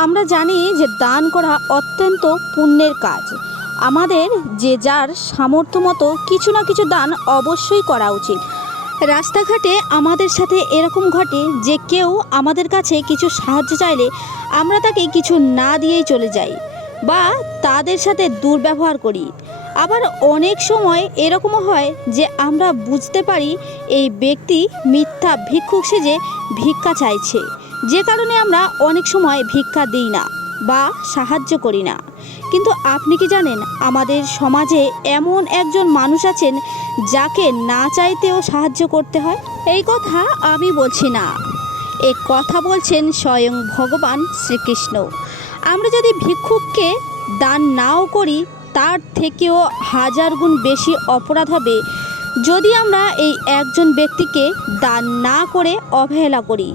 আমরা জানি যে দান করা অত্যন্ত পুণ্যের কাজ। আমাদের যে যার সামর্থ্য মতো কিছু না কিছু দান অবশ্যই করা উচিত। রাস্তাঘাটে আমাদের সাথে এরকম ঘটে যে কেউ আমাদের কাছে কিছু সাহায্য চাইলে আমরা তাকে কিছু না দিয়েই চলে যাই বা তাদের সাথে দুর্ব্যবহার করি। আবার অনেক সময় এরকমও হয় যে আমরা বুঝতে পারি এই ব্যক্তি মিথ্যা ভিক্ষুক সেজে ভিক্ষা চাইছে, যে কারণে আমরা অনেক সময় ভিক্ষা দিই না বা সাহায্য করি না। কিন্তু আপনি কি জানেন আমাদের সমাজে এমন একজন মানুষ আছেন যাকে না চাইতেও সাহায্য করতে হয়? এই কথা আমি বলছি না, এ কথা বলছেন স্বয়ং ভগবান শ্রীকৃষ্ণ। আমরা যদি ভিক্ষুককে দান নাও করি তার থেকেও হাজার গুণ বেশি অপরাধ হবে যদি আমরা এই একজন ব্যক্তিকে দান না করে অবহেলা করি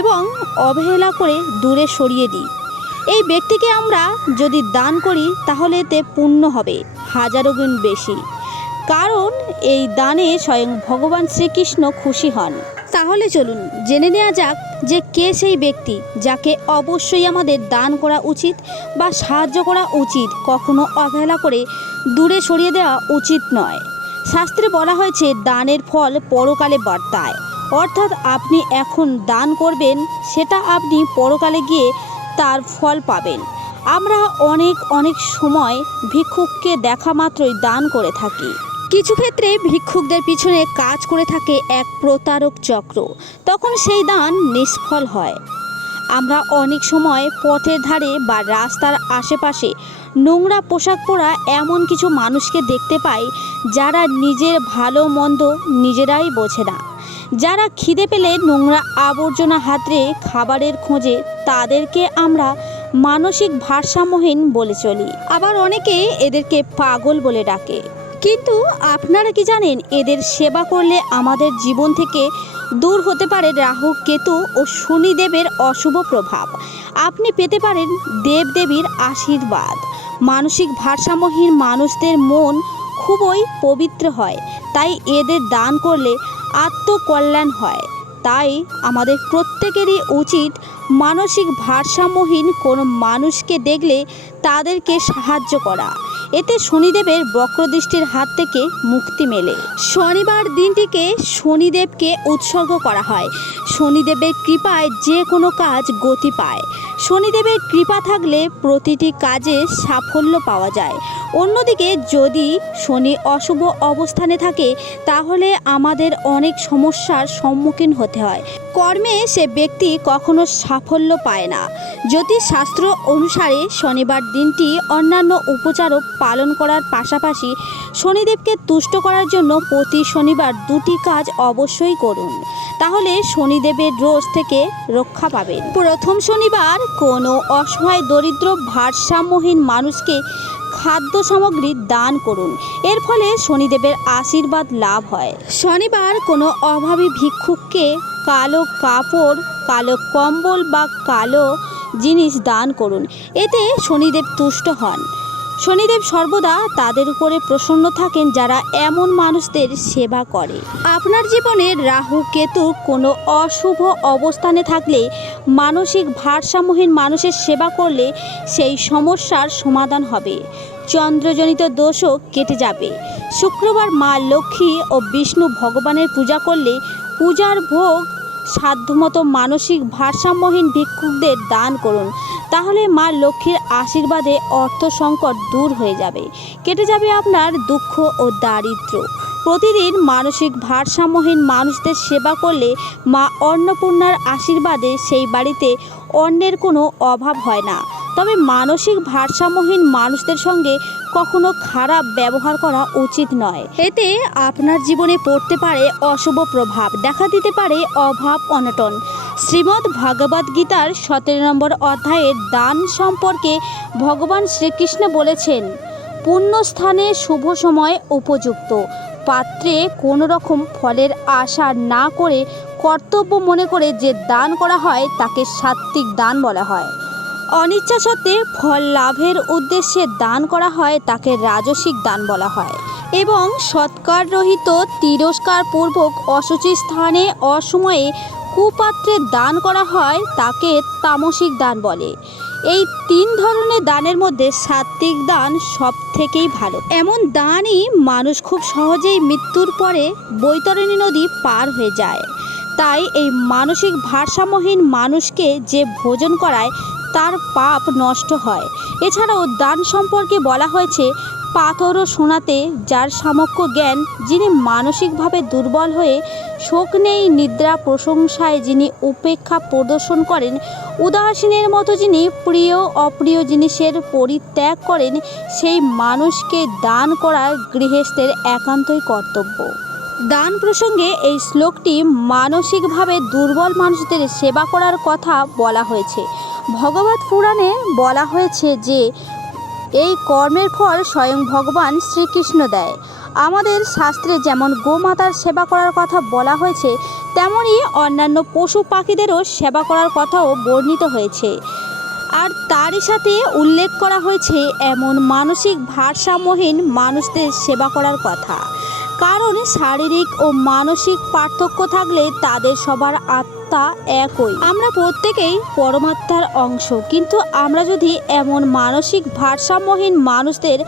এবং অবহেলা করে দূরে সরিয়ে দিই। এই ব্যক্তিকে আমরা যদি দান করি তাহলে এতে পুণ্য হবে হাজারো গুণ বেশি, কারণ এই দানে স্বয়ং ভগবান শ্রীকৃষ্ণ খুশি হন। তাহলে চলুন জেনে নেওয়া যাক যে কে সেই ব্যক্তি যাকে অবশ্যই আমাদের দান করা উচিত বা সাহায্য করা উচিত, কখনো অবহেলা করে দূরে সরিয়ে দেওয়া উচিত নয়। শাস্ত্রে বলা হয়েছে দানের ফল পরকালে বর্তায়, অর্থাৎ আপনি এখন দান করবেন সেটা আপনি পরকালে গিয়ে তার ফল পাবেন। আমরা অনেক সময় ভিক্ষুককে দেখা মাত্রই দান করে থাকি। কিছু ক্ষেত্রে ভিক্ষুকদের পিছনে কাজ করে থাকে এক প্রতারক চক্র, তখন সেই দান নিষ্ফল হয়। আমরা অনেক সময় পথের ধারে বা রাস্তার আশেপাশে নোংরা পোশাক পরা এমন কিছু মানুষকে দেখতে পাই যারা নিজের ভালো মন্দ নিজেরাই বোঝে না। যারা খিদে পেলে নোংরা আবর্জনা হাতড়ে খাবারের খোঁজে তাদেরকে আমরা মানসিক ভারসাম্যহীন বলে চলি। আবার অনেকে এদেরকে পাগল বলে ডাকে। কিন্তু আপনারা কি জানেন এদের সেবা করলে আমাদের জীবন থেকে দূর হতে পারে রাহু, কেতু ও শনিদেবের অশুভ প্রভাব। আপনি পেতে পারেন দেবদেবীর আশীর্বাদ। মানসিক ভারসাম্যহীন মানুষদের মন খুবই পবিত্র হয়, তাই এদের দান করলে আত্মকল্যাণ হয়। তাই আমাদের প্রত্যেকেরই উচিত মানসিক ভারসাম্যহীন কোনো মানুষকে দেখলে তাদেরকে সাহায্য করা। এতে শনিদেবের বক্রদৃষ্টির হাত থেকে মুক্তি মেলে। শনিবার দিনটিকে শনিদেবকে উৎসর্গ করা হয়। শনিদেবের কৃপায় যে কোনো কাজ গতি পায়। শনিদেবের কৃপা থাকলে প্রতিটি কাজে সাফল্য পাওয়া যায়। অন্যদিকে যদি শনি অশুভ অবস্থানে থাকে তাহলে আমাদের অনেক সমস্যার সম্মুখীন হতে হয়। কর্মে সে ব্যক্তি কখনো সাফল্য পায় না। জ্যোতিষশাস্ত্র অনুসারে শনিবার দিনটি অন্যান্য উপচারও পালন করার পাশাপাশি শনিদেবকে তুষ্ট করার জন্য প্রতি শনিবার দুটি কাজ অবশ্যই করুন, তাহলে শনিদেবের রোষ থেকে রক্ষা পাবেন। প্রথম শনিবার কোনো অসহায় দরিদ্র ভারসাম্যহীন মানুষকে খাদ্য সামগ্রী দান করুন, এর ফলে শনিদেবের আশীর্বাদ লাভ হয়। শনিবার কোনো অভাবী ভিক্ষুককে কালো কাপড়, কালো কম্বল বা কালো জিনিস দান করুন, এতে শনিদেব তুষ্ট হন। শনিদেব সর্বদা তাদের উপরে প্রসন্ন থাকেন যারা এমন মানুষদের সেবা করে। আপনার জীবনে রাহু কেতু কোনো অশুভ অবস্থানে থাকলে মানসিক ভারসাম্যহীন মানুষের সেবা করলে সেই সমস্যার সমাধান হবে। চন্দ্রজনিত দোষও কেটে যাবে। শুক্রবার মা লক্ষ্মী ও বিষ্ণু ভগবানের পূজা করলে পূজার ভোগ সাধ্যমতো মানসিক ভারসাম্যহীন ভিক্ষুকদের দান করুন, তাহলে মা লক্ষ্মীর আশীর্বাদে অর্থ সংকট দূর হয়ে যাবে, কেটে যাবে আপনার দুঃখ ও দারিদ্র্য। প্রতিদিন মানসিক ভারসাম্যহীন মানুষদের সেবা করলে মা অন্নপূর্ণার আশীর্বাদে সেই বাড়িতে অন্নের কোনো অভাব হয় না। তবে মানসিক ভারসাম্যহীন মানুষদের সঙ্গে কখনো খারাপ ব্যবহার করা উচিত নয়। এতে আপনার জীবনে পড়তে পারে অশুভ প্রভাব, দেখা দিতে পারে অভাব অনটন। শ্রীমদ্ ভগবদ গীতার 17 নম্বর অধ্যায়ের দান সম্পর্কে ভগবান শ্রীকৃষ্ণ বলেছেন, পুণ্যস্থানে শুভ সময় উপযুক্ত পাত্রে কোনো রকম ফলের আশা না করে কর্তব্য মনে করে যে দান করা হয় তাকে সাত্ত্বিক দান বলা হয়। অনিচ্ছা সত্ত্বে ফল লাভের উদ্দেশ্যে দান করা হয় তাকে রাজসিক দান বলা হয়। এবং সৎকার রহিত তিরস্কার পূর্বক অশুচি স্থানে অসময়ে কুপাত্রে দান করা হয় তাকে তামসিক দান বলে। এই 3 ধরনের দানের মধ্যে সাত্ত্বিক দান সব থেকেই ভালো। এমন দানই মানুষ খুব সহজেই মৃত্যুর পরে বৈতরণী নদী পার হয়ে যায়। তাই এই মানসিক ভারসাম্যহীন মানুষকে যে ভোজন করায় তার পাপ নষ্ট হয়। এছাড়াও দান সম্পর্কে বলা হয়েছে, পাথর ও সোনাতে যার সামক্য জ্ঞান, যিনি মানসিকভাবে দুর্বল হয়ে শোক নেই নিদ্রা প্রশংসায় যিনি উপেক্ষা প্রদর্শন করেন, উদাসীনের মতো যিনি প্রিয় অপ্রিয় জিনিসের পরিত্যাগ করেন, সেই মানুষকে দান করা গৃহস্থের একান্তই কর্তব্য। দান প্রসঙ্গে এই শ্লোকটি মানসিকভাবে দুর্বল মানুষদের সেবা করার কথা বলা হয়েছে। ভগবত পুরাণে বলা হয়েছে যে এই কর্মের ফল স্বয়ং ভগবান শ্রীকৃষ্ণ দেয়। আমাদের শাস্ত্রে যেমন গোমাতার সেবা করার কথা বলা হয়েছে, তেমনই অন্যান্য পশু পাখিদেরও সেবা করার কথাও বর্ণিত হয়েছে। আর তারই সাথে উল্লেখ করা হয়েছে এমন মানসিক ভারসাম্যহীন মানুষদের সেবা করার কথা। কারণ শারীরিক ও মানসিক পার্থক্য থাকলে তাদের সবার আত্মা একই। আমরা প্রত্যেকেই পরমাত্মার অংশ, কিন্তু আমরা যদি এমন মানসিক ভারসাম্যহীন মানুষদের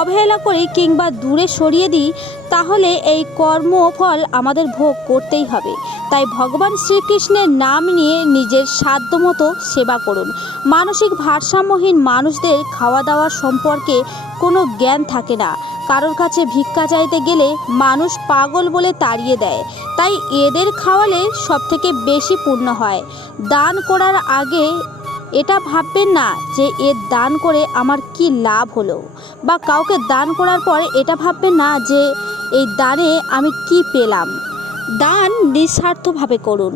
অবহেলা করি কিংবা দূরে সরিয়ে দিই, তাহলে এই কর্মফল আমাদের ভোগ করতেই হবে। তাই ভগবান শ্রীকৃষ্ণের নাম নিয়ে নিজের সাধ্যমতো সেবা করুন। মানসিক ভারসাম্যহীন মানুষদের খাওয়া দাওয়ার সম্পর্কে কোনো জ্ঞান থাকে না। কারোর কাছে ভিক্ষা চাইতে গেলে মানুষ পাগল বলে তাড়িয়ে দেয়। তাই এদের খাওয়ালে সবথেকে বেশি পুণ্য হয়। দান করার আগে এটা ভাববেন না যে এর দান করে আমার কি লাভ হলো, বা কাউকে দান করার পর এটা ভাববেন না যে এই দানে আমি কি পেলাম। দান নিঃস্বার্থভাবে করুন।